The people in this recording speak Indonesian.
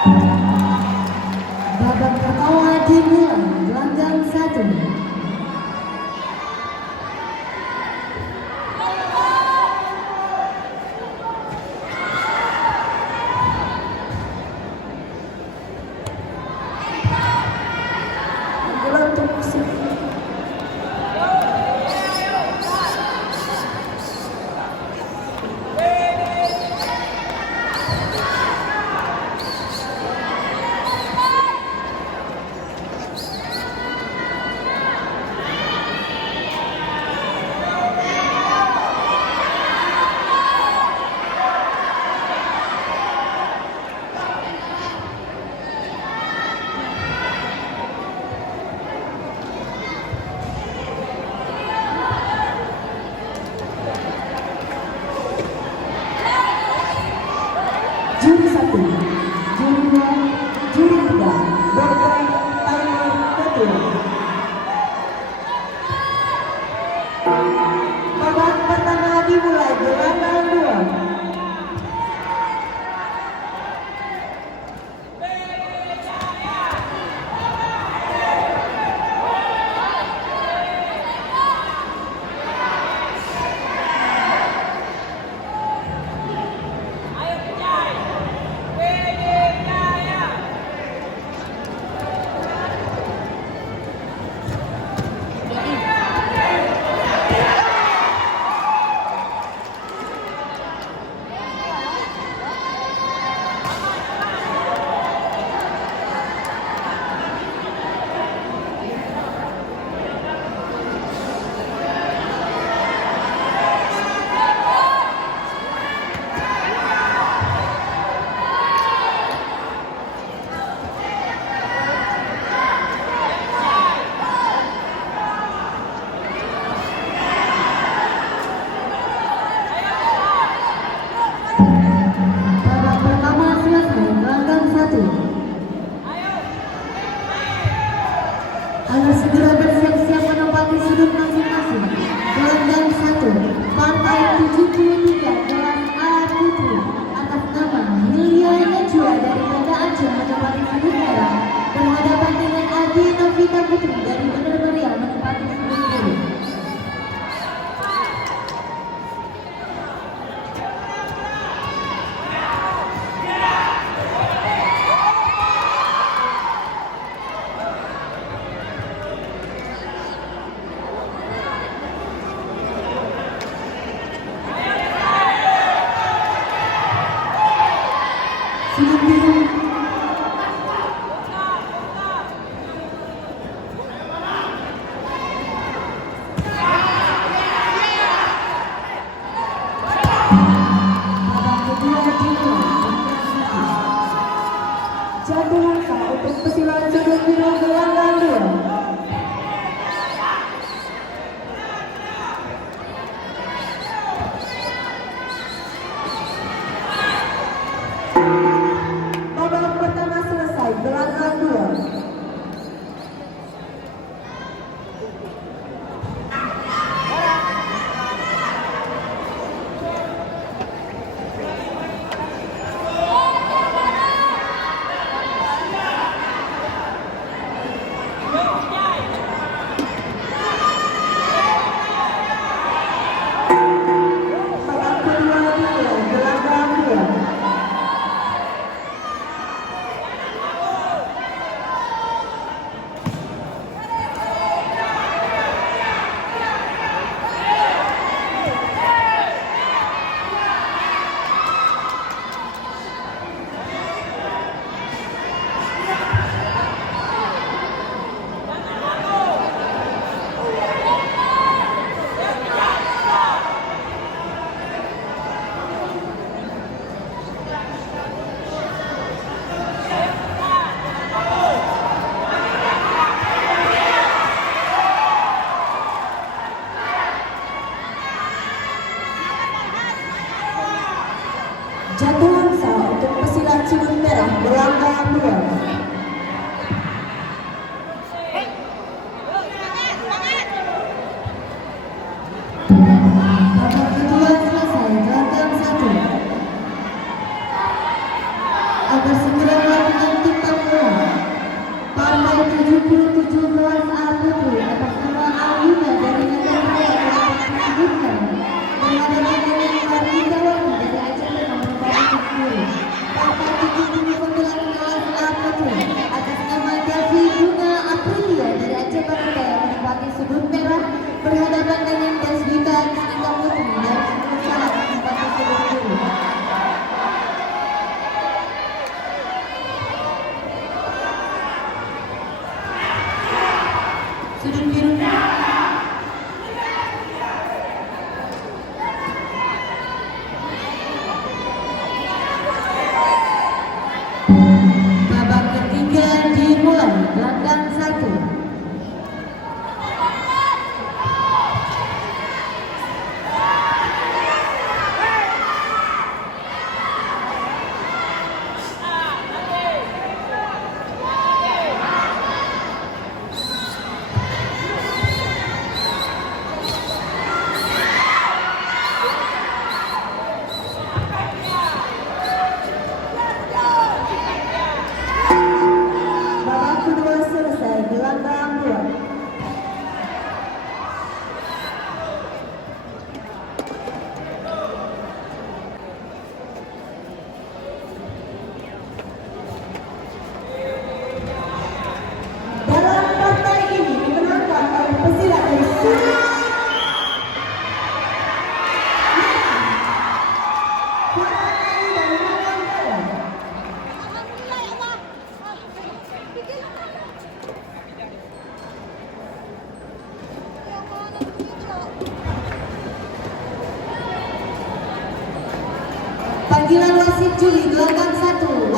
Babak pertama dimulai, gelanggang 1. Juri 1, juri 2, juri 3, bermain timer betul. Babak pertama dimulai, gelanggang 2. Babak pertama selesai, gelanggang 1. Ayo segera bersiap-siap menempati sudut masing-masing. Gelanggang 1, partai 73 kelas A Putri atas nama Yulia Najwa dari Banda Aceh menempati sudut merah berhadapan dengan Adi Novita Putri dari Bener Meriah menempati sudut biru. Sudut biru babak kedua dimulai. Jatuh angka untuk pesilat sudut biru gelanggang 2. Babak pertama selesai, gelanggang 2. Babak kedua dimulai, gelanggang 2. Jatuh angsa untuk pesilat sudut merah gelanggang 2. Babak kedua selesai, gelanggang 1. Agar segera melakukan Partai 77 kelas A Putri atas nama Aluna dari negara yang disebutkan berhadapan dengan Martindawati dari Aceh nomor 40. Partai 79 kelas A Putri atas nama Davi Bunga Aprilia dari Aceh Barat yang menempati sudut merah berhadapan dengan Deswita Rizkita Putri dari Sumber menempati sudut biru. Sudut biru. Babak ketiga dimulai, gelandang 1. Babak kedua selesai, gelandang 2. Dalam partai ini dimenangkan oleh pesilat dari Suria. Partai dari Makassar. Panggilan wasit juri gelandang 1.